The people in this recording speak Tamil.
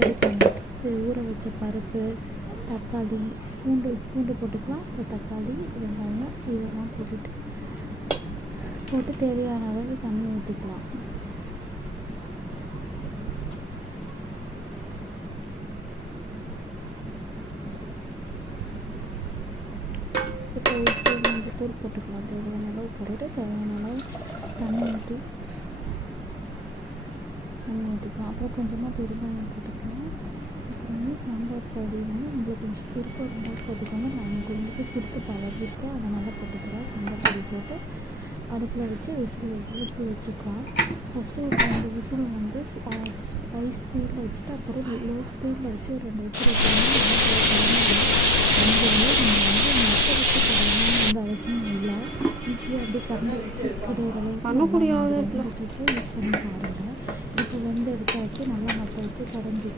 ரெடி பண்ணி ஊற வச்ச பருப்பு, தக்காளி, பூண்டு போட்டுக்கலாம். அப்புறம் தக்காளி, வெங்காயம் இதெல்லாம் போட்டு தேவையான அளவு தண்ணி ஊற்றிக்கலாம். இப்போ உப்பு மஞ்சத்தூள் போட்டுக்கலாம். தேவையான அளவு போட்டுட்டு தேவையான அளவு தண்ணி ஊற்றிக்கலாம். அப்புறம் கொஞ்சமாக பெருங்காயம் போட்டுக்கலாம். அப்புறம் சாம்பார் பொடி உங்களுக்கு விருப்பம் இருந்தால் போட்டுக்கோங்க. நான் உங்களுக்கு கொடுத்து பழகிருக்கேன், அதனால் போட்டுக்கலாம். சாம்பார் பொடி போட்டு அடுப்பில் வச்சு விசில் வச்சுக்கலாம். ஃபஸ்ட்டு ஒரு 2 விசில் ஹை ஸ்பீடில் வச்சுட்டு அப்புறம் லோ ஸ்பீடில் வச்சு ஒரு 2 விசில் வச்சுருந்தோம்னா அவசியம் இல்லை. ஈஸியாக அப்படியே கரண்டி வச்சு கிடையிற அளவுக்கு பண்ணக்கூடிய யூஸ் பண்ணி பாருங்கள். இப்போ எடுத்தாச்சு, நல்லா மற்ற வச்சு கரைஞ்சி